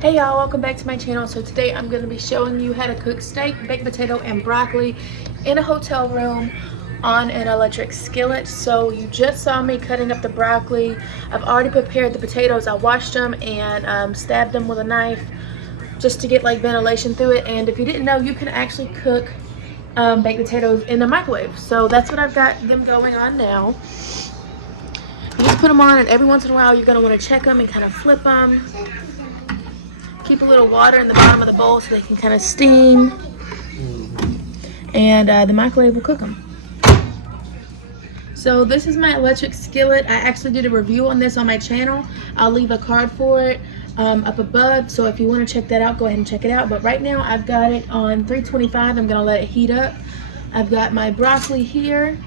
Hey y'all, welcome back to my channel. So today I'm going to be showing you how to cook steak, baked potato, and broccoli in a hotel room on an electric skillet. So you just saw me cutting up the broccoli. I've already prepared the potatoes. I washed them and stabbed them with a knife just to get like ventilation through it. And if you didn't know, you can actually cook baked potatoes in the microwave. So that's what I've got them going on now. You just put them on, and every once in a while you're going to want to check them and kind of flip them. Keep a little water in the bottom of the bowl so they can kind of steam, and the microwave will cook them. So this is my electric skillet. I actually did a review on this on my channel. I'll leave a card for it up above, so if you want to check that out, go ahead and check it out. But right now I've got it on 325. I'm going to let it heat up. I've got my broccoli here.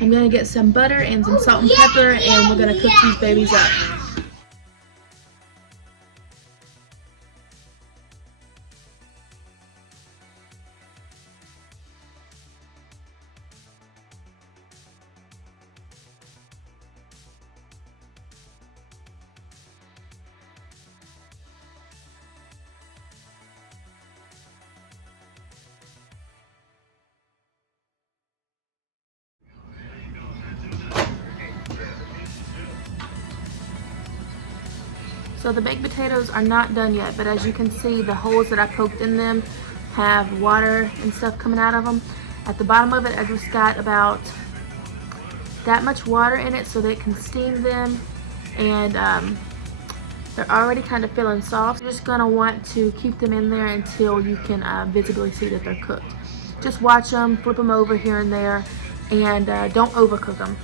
I'm going to get some butter and some salt and pepper, and we're going to cook these babies up. So the baked potatoes are not done yet, but as you can see, the holes that I poked in them have water and stuff coming out of them. At the bottom of it, I just got about that much water in it so they can steam them, and they're already kind of feeling soft. You're just gonna want to keep them in there until you can visibly see that they're cooked. Just watch them, flip them over here and there, and don't overcook them.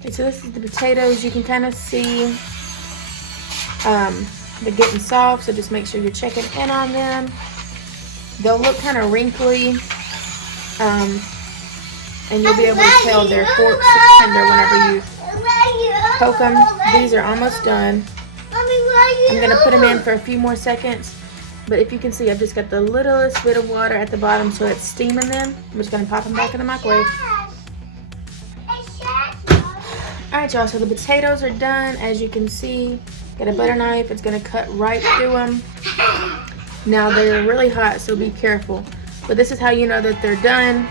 Okay, so this is the potatoes. You can kind of see they're getting soft, so just make sure you're checking in on them. They'll look kind of wrinkly, and you'll be able to tell their forks are tender whenever you poke them. These are almost done. I'm going to put them in for a few more seconds, but if you can see, I've just got the littlest bit of water at the bottom, so it's steaming them. I'm just going to pop them back in the microwave. Alright y'all, so the potatoes are done. As you can see, got a butter knife. It's going to cut right through them. Now they're really hot, so be careful. But this is how you know that they're done.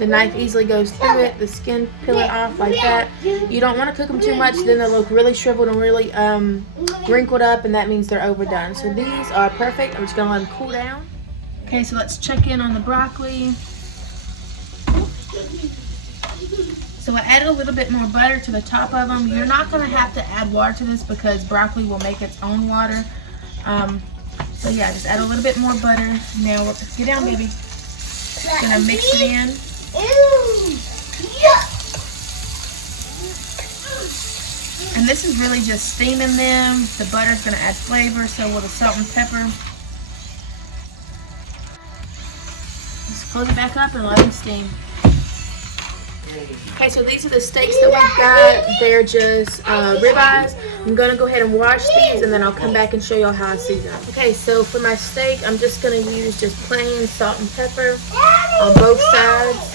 The knife easily goes through it, the skin peeling off like that. You don't want to cook them too much, then they'll look really shriveled and really wrinkled up, and that means they're overdone. So these are perfect. I'm just going to let them cool down. Okay, so let's check in on the broccoli. So I added a little bit more butter to the top of them. You're not going to have to add water to this because broccoli will make its own water. So yeah, just add a little bit more butter. Now let's get down, baby. Just gonna mix it in. And this is really just steaming them. The butter's gonna add flavor, so will the salt and pepper. Just close it back up and let them steam. Okay, so these are the steaks that we've got. They're just ribeyes. I'm going to go ahead and wash these, and then I'll come back and show y'all how I season them. Okay, so for my steak, I'm just going to use just plain salt and pepper on both sides.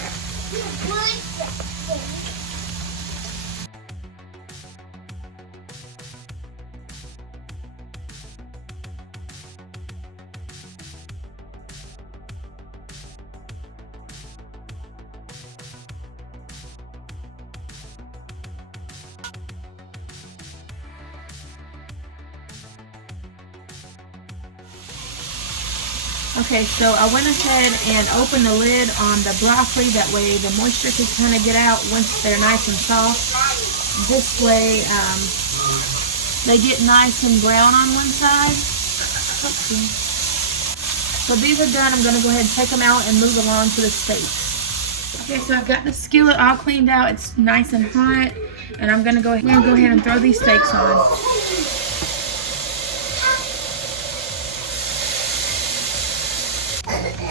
Okay, so I went ahead and opened the lid on the broccoli. That way the moisture can kind of get out once they're nice and soft. This way they get nice and brown on one side. So these are done. I'm going to go ahead and take them out and move along to the steaks. Okay, so I've got the skillet all cleaned out. It's nice and hot. And I'm going to go ahead and throw these steaks on.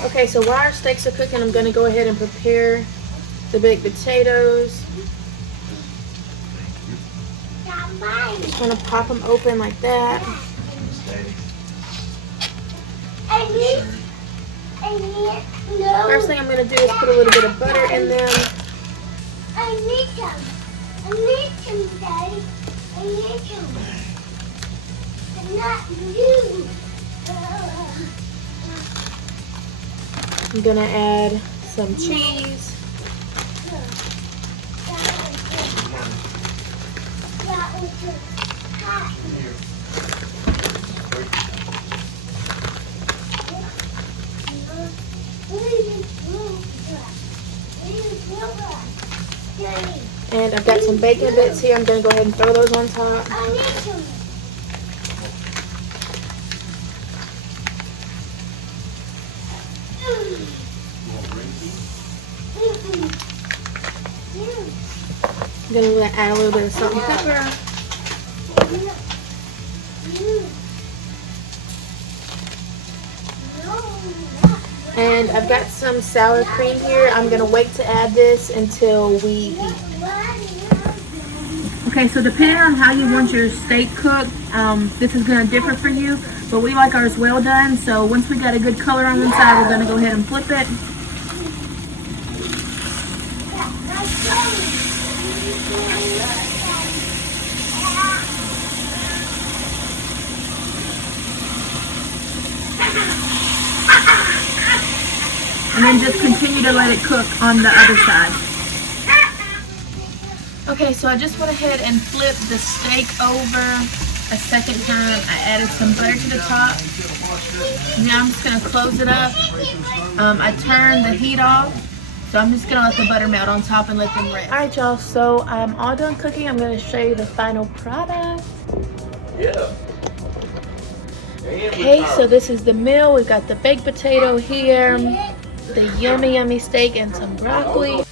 Okay, so while our steaks are cooking, I'm going to go ahead and prepare the baked potatoes. Just going to pop them open like that. First thing I'm going to do is put a little bit of butter in them. need some, Daddy. I need some. But not you. I'm gonna add some cheese. And I've got some bacon bits here. I'm gonna go ahead and throw those on top. I'm gonna add a little bit of salt and pepper. And I've got some sour cream here. I'm gonna wait to add this until we eat. Okay, so depending on how you want your steak cooked, this is gonna differ for you, but we like ours well done. So once we got a good color on one side, we're gonna go ahead and flip it. And then just continue to let it cook on the other side. Okay, so I just went ahead and flipped the steak over a second time. I added some butter to the top. Now I'm just gonna close it up. I turned the heat off, so I'm just gonna let the butter melt on top and let them rest. All right, y'all, so I'm all done cooking. I'm gonna show you the final product. Yeah. Okay, so this is the meal. We've got the baked potato here, the yummy steak, and some broccoli.